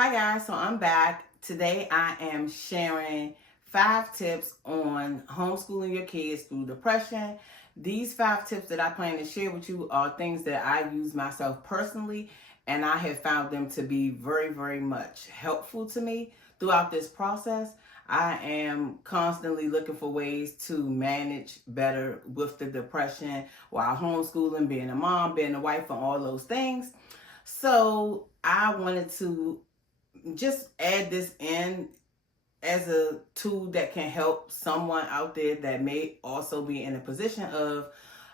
Hi guys, so I'm back. Today I am sharing 5 tips on homeschooling your kids through depression. These 5 tips that I plan to share with you are things that I use myself personally, and I have found them to be very, very much helpful to me throughout this process. I am constantly looking for ways to manage better with the depression while homeschooling, being a mom, being a wife, and all those things. So I wanted to just add this in as a tool that can help someone out there that may also be in a position of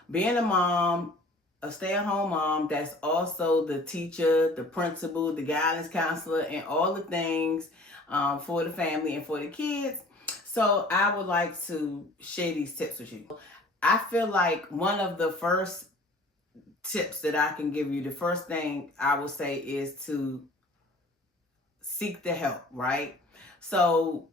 being a mom, a stay-at-home mom that's also the teacher, the principal, the guidance counselor, and all the things for the family and for the kids. So I would like to share these tips with you. I feel like one of the first tips that I can give you, the first thing I will say is to seek the help, right? So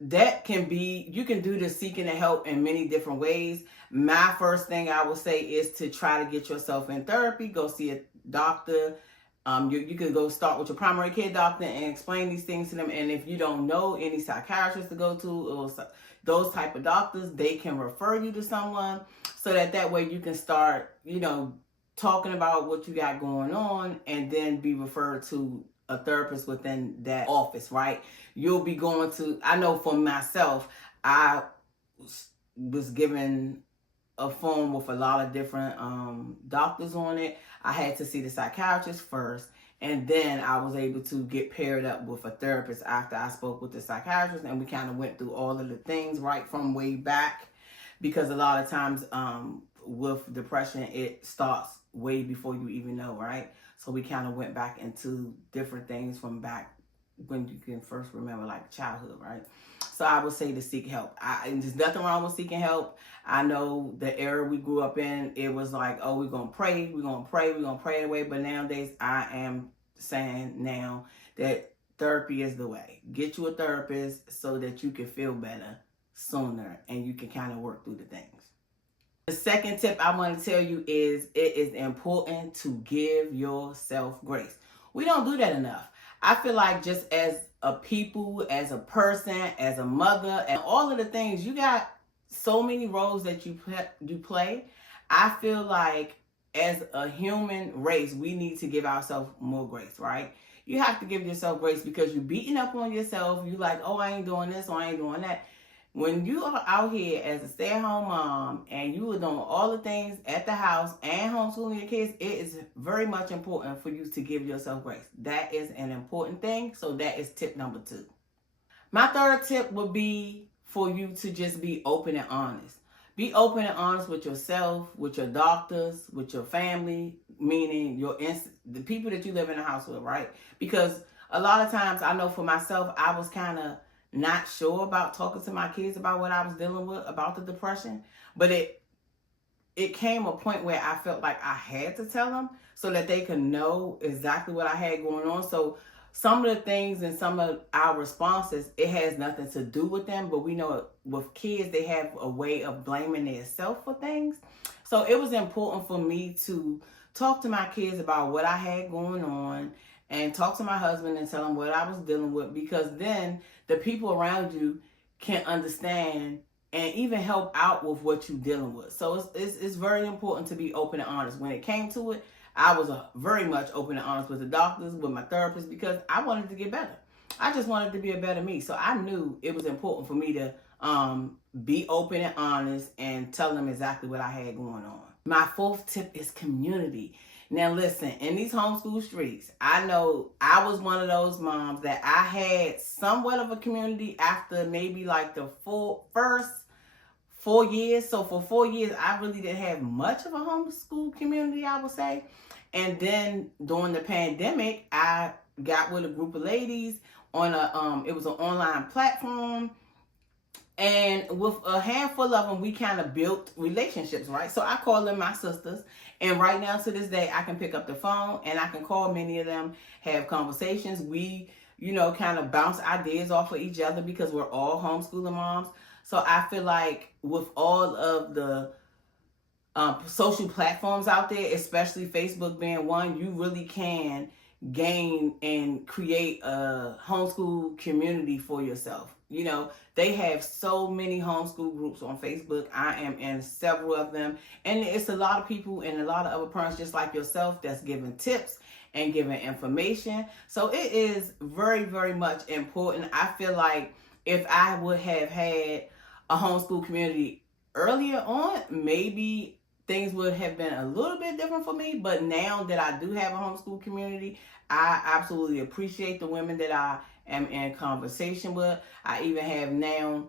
that can be, you can do the seeking the help in many different ways. My first thing I will say is to try to get yourself in therapy, go see a doctor. You can go start with your primary care doctor and explain these things to them. And if you don't know any psychiatrists to go to or those type of doctors, they can refer you to someone so that way you can start, talking about what you got going on and then be referred to a therapist within that office, right? You'll be going to, I know for myself, I was given a form with a lot of different doctors on it. I had to see the psychiatrist first, and then I was able to get paired up with a therapist after I spoke with the psychiatrist, and we kind of went through all of the things right from way back, because a lot of times with depression, it starts way before you even know, right? So we kind of went back into different things from back when you can first remember, like childhood, right? So I would say to seek help. And there's nothing wrong with seeking help. I know the era we grew up in, it was like, oh, we're going to pray, we're going to pray, we're going to pray away. But nowadays, I am saying now that therapy is the way. Get you a therapist so that you can feel better sooner and you can kind of work through the things. The second tip I want to tell you is it is important to give yourself grace. We don't do that enough. I feel like just as a people, as a person, as a mother, and all of the things, you got so many roles that you play. I feel like as a human race, we need to give ourselves more grace, right? You have to give yourself grace because you're beating up on yourself. You like, oh, I ain't doing this, or I ain't doing that. When you are out here as a stay-at-home mom and you are doing all the things at the house and homeschooling your kids, it is very much important for you to give yourself grace. That is an important thing. So that is tip number 2. My third tip would be for you to just be open and honest. Be open and honest with yourself, with your doctors, with your family, meaning the people that you live in the house with, right? Because a lot of times, I know for myself, I was kind of not sure about talking to my kids about what I was dealing with, about the depression. But it came a point where I felt like I had to tell them so that they could know exactly what I had going on. So some of the things and some of our responses, it has nothing to do with them, but we know with kids, they have a way of blaming themselves for things. So it was important for me to talk to my kids about what I had going on and talk to my husband and tell him what I was dealing with, because then the people around you can understand and even help out with what you're dealing with. So it's very important to be open and honest. When it came to it, I was very much open and honest with the doctors, with my therapist, because I wanted to get better. I just wanted to be a better me. So I knew it was important for me to be open and honest and tell them exactly what I had going on. My fourth tip is community. Now listen, in these homeschool streets, I know I was one of those moms that I had somewhat of a community after maybe like the first 4 years. So for 4 years, I really didn't have much of a homeschool community, I would say. And then during the pandemic, I got with a group of ladies on it was an online platform. And with a handful of them, we kind of built relationships, right? So I call them my sisters. And right now, to this day, I can pick up the phone and I can call many of them, have conversations. We, kind of bounce ideas off of each other because we're all homeschooling moms. So I feel like with all of the social platforms out there, especially Facebook being one, you really can gain and create a homeschool community for yourself. You know, they have so many homeschool groups on Facebook. I am in several of them. And it's a lot of people and a lot of other parents just like yourself that's giving tips and giving information. So it is very, very much important. I feel like if I would have had a homeschool community earlier on, maybe things would have been a little bit different for me. But now that I do have a homeschool community, I absolutely appreciate the women that I am in conversation with. I even have now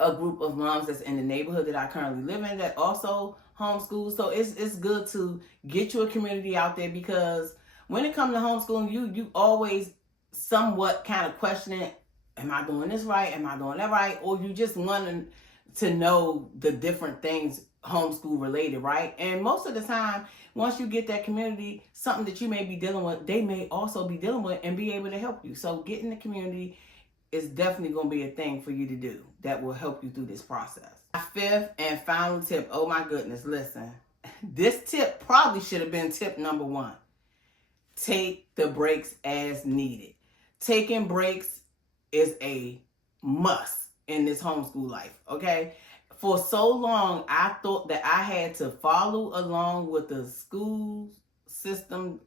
a group of moms that's in the neighborhood that I currently live in that also homeschool. So it's good to get you a community out there, because when it comes to homeschooling, you always somewhat kind of questioning, am I doing this right? Am I doing that right? Or you just wanting to know the different things homeschool related, right? And most of the time, once you get that community, something that you may be dealing with, they may also be dealing with and be able to help you. So getting the community is definitely going to be a thing for you to do that will help you through this process. My fifth and final tip, oh my goodness, listen. This tip probably should have been tip number 1. Take the breaks as needed. Taking breaks is a must in this homeschool life, okay? For so long, I thought that I had to follow along with the school system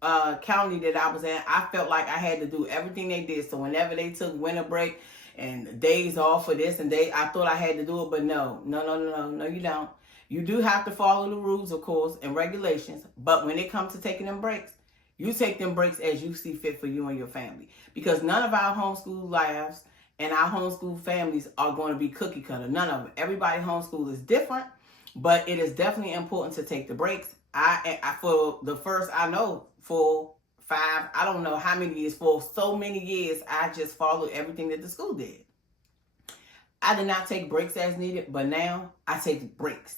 county that I was in. I felt like I had to do everything they did. So whenever they took winter break and days off for this and I thought I had to do it, but no, you don't. You do have to follow the rules, of course, and regulations. But when it comes to taking them breaks, you take them breaks as you see fit for you and your family. Because none of our homeschool lives and our homeschool families are going to be cookie cutter. None of them. Everybody homeschool is different, but it is definitely important to take the breaks. I for the first, I know, for 5, I don't know how many years, for so many years, I just followed everything that the school did. I did not take breaks as needed, but now I take breaks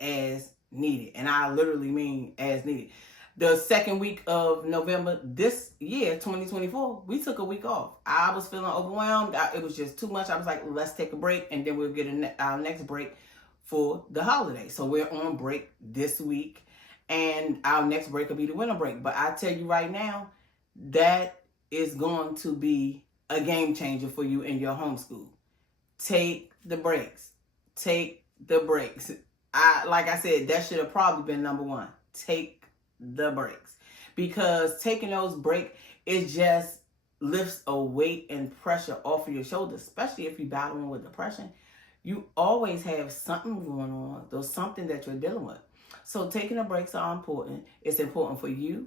as needed. And I literally mean as needed. The second week of November this year, 2024, we took a week off. I was feeling overwhelmed. It was just too much. I was like, let's take a break, and then we'll get our next break for the holiday. So we're on break this week, and our next break will be the winter break. But I tell you right now, that is going to be a game changer for you in your homeschool. Take the breaks. Take the breaks. Like I said, that should have probably been number 1. Take the breaks, because taking those breaks, it just lifts a weight and pressure off of your shoulders, especially if you're battling with depression. You always have something going on. There's something that you're dealing with. So taking the breaks are important. It's important for you.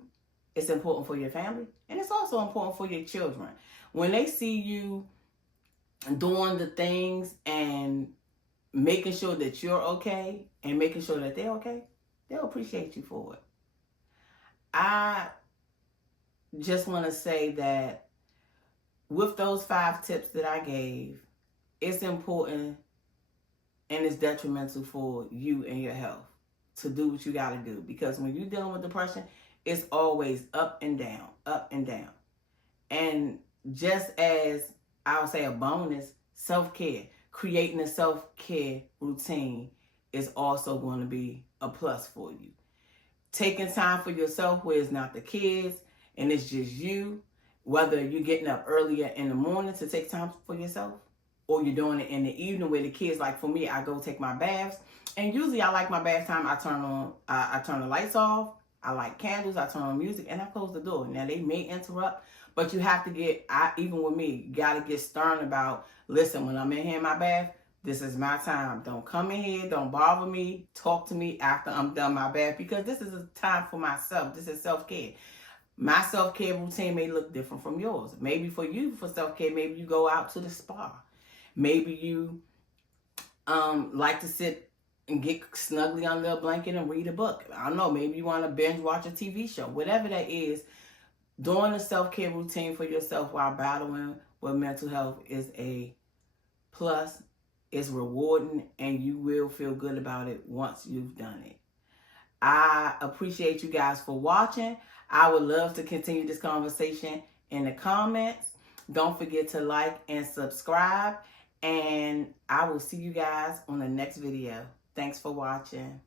It's important for your family. And it's also important for your children. When they see you doing the things and making sure that you're okay and making sure that they're okay, they'll appreciate you for it. I just want to say that with those 5 tips that I gave, it's important and it's detrimental for you and your health to do what you got to do. Because when you're dealing with depression, it's always up and down, up and down. And just as I would say a bonus, self-care, creating a self-care routine is also going to be a plus for you. Taking time for yourself where it's not the kids and it's just you, whether you're getting up earlier in the morning to take time for yourself or you're doing it in the evening where the kids, like for me, I go take my baths. And usually I like my bath time, I turn the lights off, I light candles, I turn on music, and I close the door. Now they may interrupt, but you have to even with me, got to get stern about, listen, when I'm in here in my bath, this is my time. Don't come in here. Don't bother me. Talk to me after I'm done my bath, because this is a time for myself. This is self-care. My self-care routine may look different from yours. Maybe for you, for self-care, maybe you go out to the spa. Maybe you like to sit and get snugly under a blanket and read a book. I don't know. Maybe you want to binge watch a TV show. Whatever that is, doing a self-care routine for yourself while battling with mental health is a plus. It's rewarding, and you will feel good about it once you've done it. I appreciate you guys for watching. I would love to continue this conversation in the comments. Don't forget to like and subscribe, and I will see you guys on the next video. Thanks for watching.